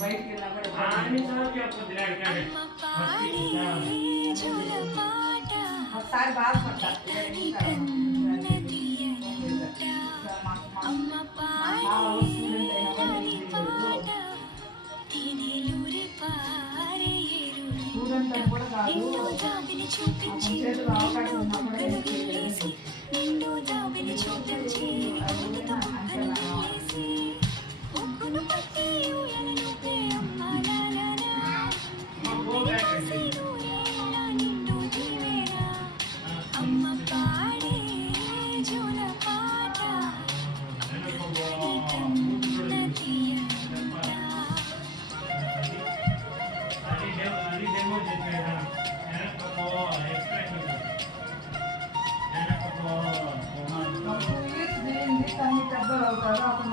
బయటికి వెళ్ళినా కూడా ఒకసారి బాధపడ్డా ఊరంతా కూడా కాదు చేతులు అవకాశం ఉన్నప్పుడే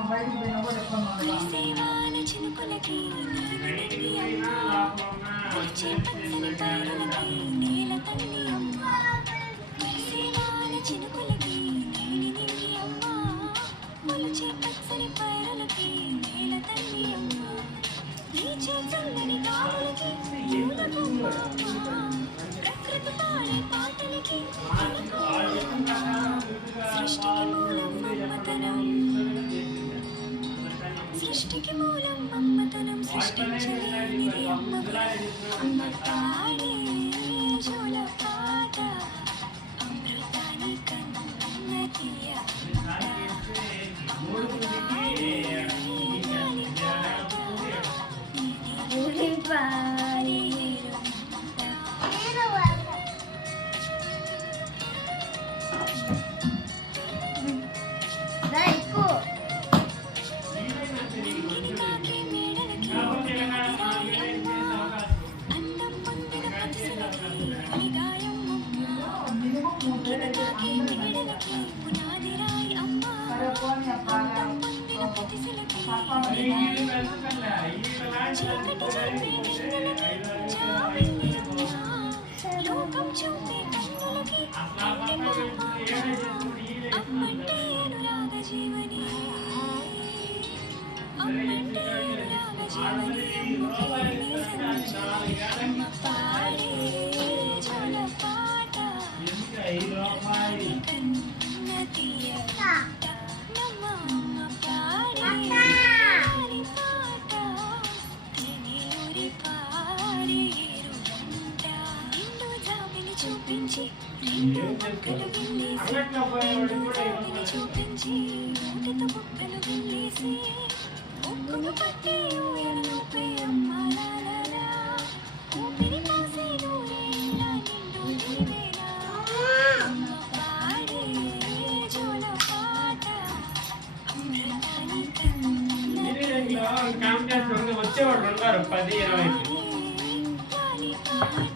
బయటికి పోయినా కూడా సృష్టికి మూలం మమ్మతనం సృష్టించలేనిది అమ్మగా అమ్మ పాడే జోల పాట అమృతాని కన్న తీయ అమ్మ పాడే గాలి పాట ఊరి పారే లోకం చూపే కన్నులకి అమ్మంటే అనురాగ జీవని అమ్మంటే అనురాగ జీవని అమ్మ పాడే జోల పాట కన్న తీయ నమ్మ పాడే గాలి పాట తినేరి పారేరుంట నిండు జాబిని చూపించి రెండు బుక్కలు గిల్లేసి రెండు జాబిని చూపించి మూటతో బుక్కలు గిల్లేసి ఉక్కును పట్టి ఊయలపై అమ్మ లాలా ఊపిరి పోసి నూరేళ్ళ నిండు జీవేలా అమ్మ పాడే జోల పాట అమృతాని కన్న వచ్చేవాడు 10-20 గాలి పాట